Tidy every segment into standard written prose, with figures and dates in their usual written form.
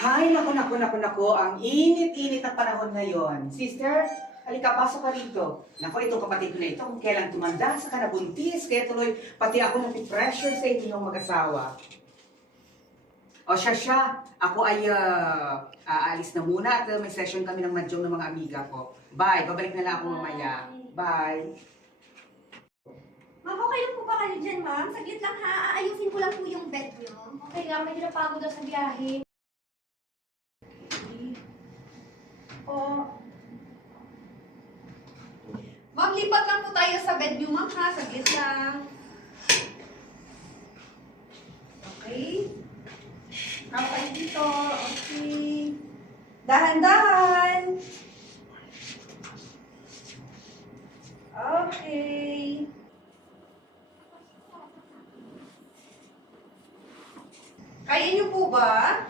Hay, naku, ang init-init ng panahon ngayon. Sister, halika, pasok ka rito. Naku, itong kapatid ko na ito, kung kailan tumanda, saka nabuntis, kaya tuloy, pati ako napipressure sa inyong mag-asawa. O siya, ako ay aalis na muna at may session kami ng madyong ng mga amiga ko. Bye, babalik na lang ako mamaya. Bye. Ma'am, okay lang po ba kayo dyan, ma'am? Saglit lang ha, aayusin ko lang po yung bed niyo. Okay lang, medyo napagod daw sa biyahe. Po. Ma'am, lipat lang po tayo sa bed niyo, ma'am ha. Saglit lang. Okay. Ako kayo dito. Okay. Dahan-dahan. Okay. Kaya niyo po ba?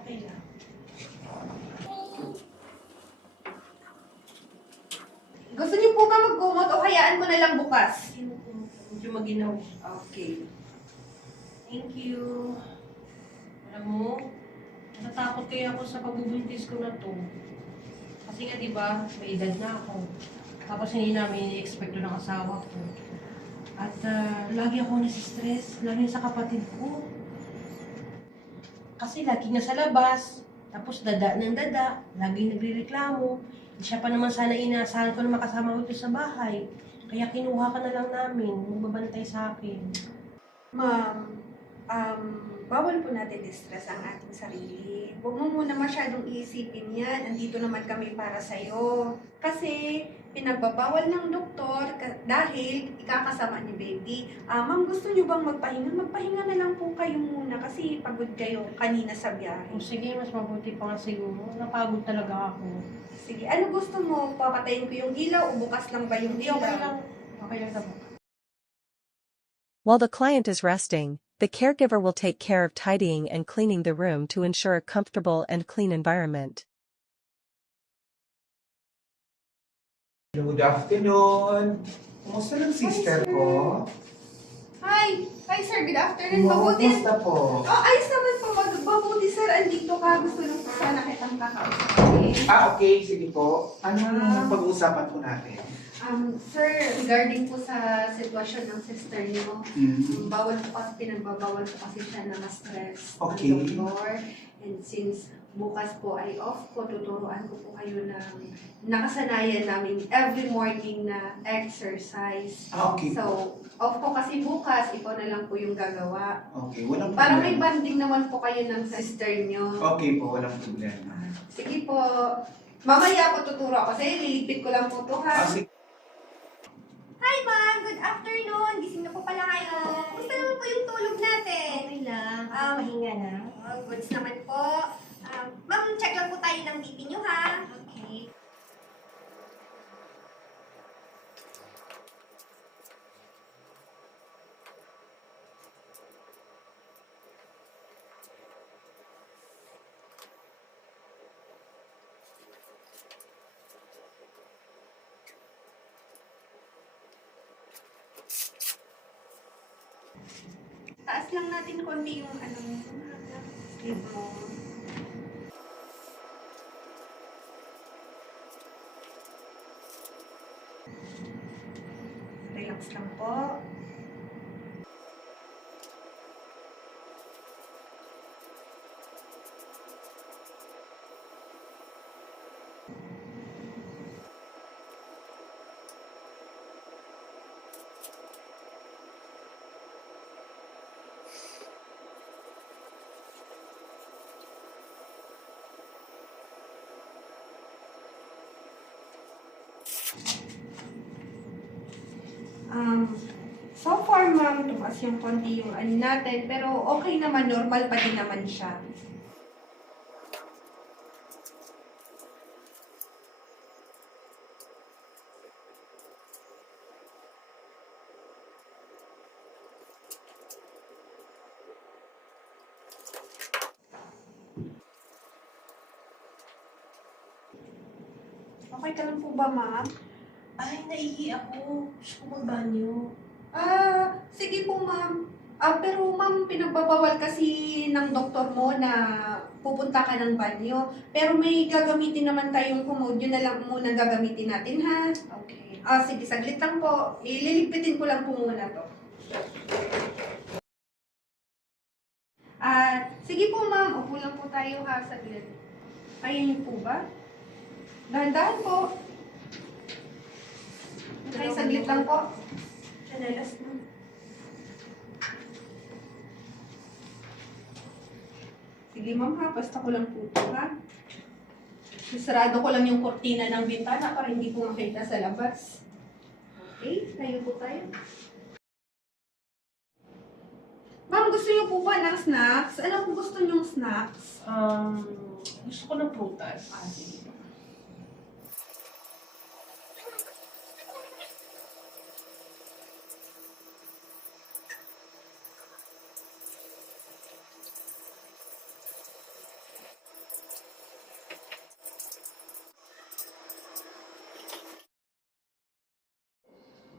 Okay lang. Gusto niyo po ba maggumot o hayaan ko na lang bukas? Medyo maginaw. Okay. Thank you. Alam mo, natatakot kaya ako sa pagbubuntis ko na to. Kasi nga, di ba, may edad na ako. Tapos hindi namin i-expect ng asawa ko. At lagi ako nasi-stress, lalo sa kapatid ko. Kasi lagi nasa labas, tapos dada ng dada, lagi nagrereklamo. Siya pa naman sana inaasahan ko na makasama ko ito sa bahay. Kaya kinuha ka na lang namin, magbabantay sa akin. Ma'am, bawal po natin i-stress ang ating sarili. Huwag mo muna masyadong iisipin yan. Andito naman kami para sa'yo. Kasi pinagbabawal ng doktor dahil ikakasama ni baby. Ma'am, gusto niyo bang magpahinga? Magpahinga na lang po kayo muna kasi pagod kayo kanina sa biyahe. O sige, mas mabuti pa nga siguro. Napagod talaga ako. Sige, ano gusto mo? Papatayin ko yung ilaw o bukas lang ba yung Hindi, ilaw? okay lang. Okay lang naman. While the client is resting, the caregiver will take care of tidying and cleaning the room to ensure a comfortable and clean environment. Good afternoon. Kumusta ng sister ko? Hi! Hi, sir. Good afternoon. Wow, Mabuti. kumusta po? Oh, ayos naman po. Mabuti, sir. Andito ka. Gusto lang po sana kitang kakausap. Okay, sige po. Ano ang pag-uusapan po natin? Sir, regarding po sa sitwasyon ng sister niyo, bawal po kasi, pinagbabawal po kasi siya na ma-stress Okay. ng doktor. And since bukas po ay off ko, tuturuan ko po kayo ng nakasanayan namin every morning na exercise. Okay. So, off ko kasi bukas, ikaw na lang po yung gagawa. Okay, walang Para may problema. banding naman po kayo ng sister niyo. Okay po, walang problema. Sige po. Mamaya po tuturo ako sa'yo. Lilipit ko lang po to ha. Sige. Hi ma'am! Good afternoon! Gising na po pala kayo. Kumusta naman po yung tulog natin? Okay lang, Pahinga na. Goods naman po. Ma'am, check lang po tayo ng BP nyo ha. Okay. Taas lang natin konti yung sleeve mo. Relax lang po. So far, ma'am, tumaas yung konti yung ano natin, pero okay naman, normal pa din naman siya. Okay ka lang po ba, ma'am? Ay, naihi ako. Gusto ko magbanyo. Sige po, ma'am. Pero ma'am, pinagbabawal kasi ng doktor mo na pupunta ka ng banyo. Pero may gagamitin naman tayong commode. Yun na lang muna gagamitin natin, ha? Okay. Sige, saglit lang po. Ililipitin ko lang po muna to. Sige po ma'am, upo lang po tayo ha, saglit. Ayan niyo po ba? Dahan-dahan po. Okay, saglit lang po. Chanelas na. Sige ma'am ha, basta ko lang po ito ha. Isarado ko lang yung kortina ng bintana para hindi po makita sa labas. Okay, tayo po tayo. Ma'am, gusto niyo po ba ng snacks? Ano kung gusto niyong snacks? Gusto ko ng prutas. Sige.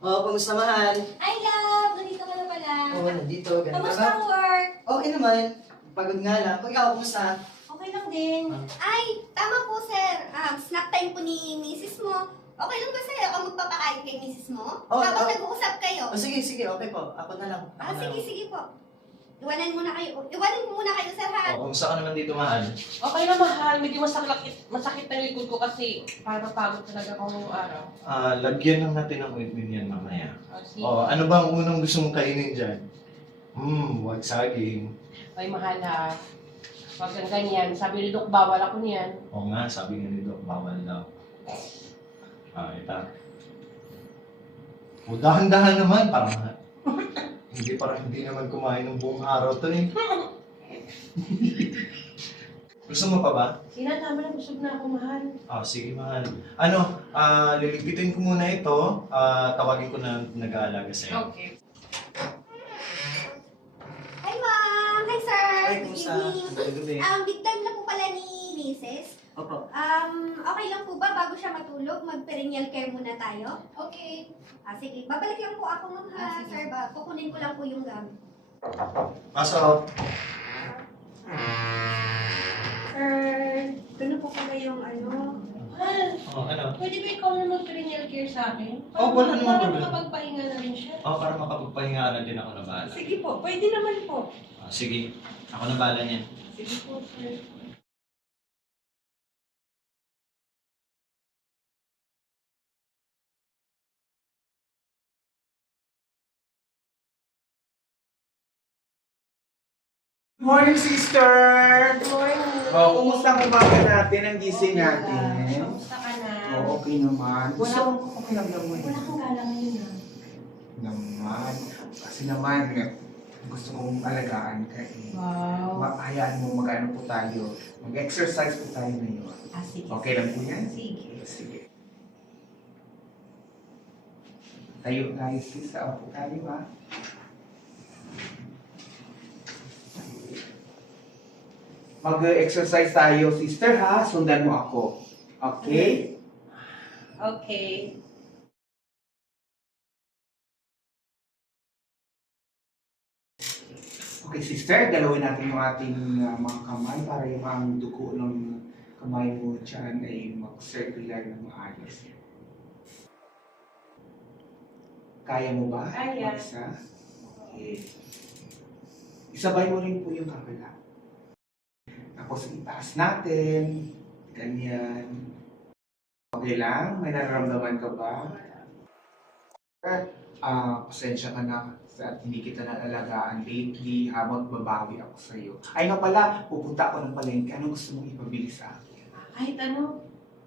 Oh, kamusta mahal? Ay, love! Nandito ka na pala. Oo, nandito. Ganun Kamusta ka ba? ang work? Okay naman. Pagod nga lang. Kung ikaw, kamusta? Okay lang din. Ay, tama po, sir. Snack time po ni misis mo. Okay lang ba sa'yo kung magpapakain kay misis mo? Oh, Habang oh. nag-uusap kayo. Oh, sige, sige. Okay po. Ako na lang. Ako na Sige, lang. sige po. Iwanan muna kayo. Iwanan mo muna kayo, sir, ha? Oh, kamusta ka naman dito, mahal? Okay na mahal, medyo masakit na likod ko kasi parang pagod talaga ako ngayong araw. Lagyan lang natin ng ointment yan mamaya. Sige. Ano ba ang unang gusto mong kainin dyan? Wag saging. Ay mahal ha. Huwag kang ganyan. Sabi ni Doc, bawal ako niyan. Oo nga, sabi nga ni Doc, bawal daw. Ito. O, dahan-dahan naman, parang hindi naman kumain ng buong araw to eh. Gusto mo pa ba? Tama na, busog na ako mahal. Sige mahal. Liligpitin ko muna ito. Tawagin ko na nag-aalaga sa'yo. Okay. Hi, ma'am! Hi, sir! Ay, Good kumusta? evening. Gabi. Big time na po pala ni misis. Opo. Okay lang po ba bago siya matulog, mag-perennial care muna tayo? Okay. Sige. Babalik lang po ako, ma'am, ha, Sige. sir. Kukunin ko lang po yung gamit. Pasok. Sir, ito na po pala yung ano. Mahal, Ano? pwede ba ikaw na mag-perennial care sa akin? Wala namang Para problema. makapagpahinga na rin siya. Para makapagpahinga na din ako na bahala. Sige po, pwede naman po. Sige, ako na bahala niyan. Sige po, sir. Morning, sister! Good morning. Kumusta ang umaga natin, ang gising natin? Kamusta ka na? Okay naman. Gusto ko lang mo. Wala kang gala ngayon ah. Naman. Kasi naman, gusto kong alagaan ka eh. Wow. Hayaan mo mag-ano po tayo. Mag-exercise po tayo ngayon. Sige. Okay lang po yan? Sige. Sige. Tayo tayo sis. Upo tayo ha. Mag-exercise tayo, sister ha. Sundan mo ako. Okay? Okay. Okay, sister. Galawin natin yung ating mga kamay para yung ang dugo ng kamay mo dyan ay mag-circular ng maayos. Kaya mo ba? Kaya. Mag-isa? Okay. Isabay mo rin po yung kabila. Tapos itaas natin. Ganyan. Okay lang? May nararamdaman ka ba? Pasensya ka na sa hindi kita naalagaan lately habang babawi ako sa'yo. Ay nga pala, pupunta ako ng palengke. Anong gusto mong ipabili sa akin? Kahit ano.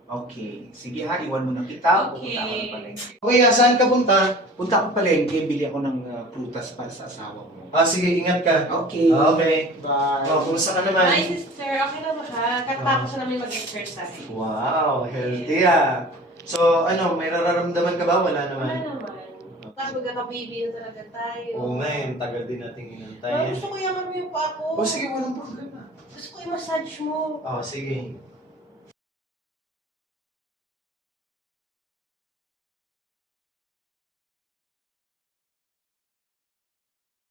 Okay. Sige ha, iwan mo na kita. Okay. Pupunta ako ng palengke. Okay, saan ka punta? Punta ako palengke, bili ako ng prutas para sa asawa mo. Sige, ingat ka. Okay. Okay. Bye. Kumusta ka naman? Hi, sister. Okay na ba ha? Katapos na namin mag-exercise. Wow, healthy ah. So, may nararamdaman ka ba? Wala Wala naman. naman. Tapos magkaka-baby na talaga tayo. Oo nga tagal din nating inantay. Pero gusto ko yaman mo yung pa ako. Sige, walang problema. Gusto ko i-massage mo. Sige.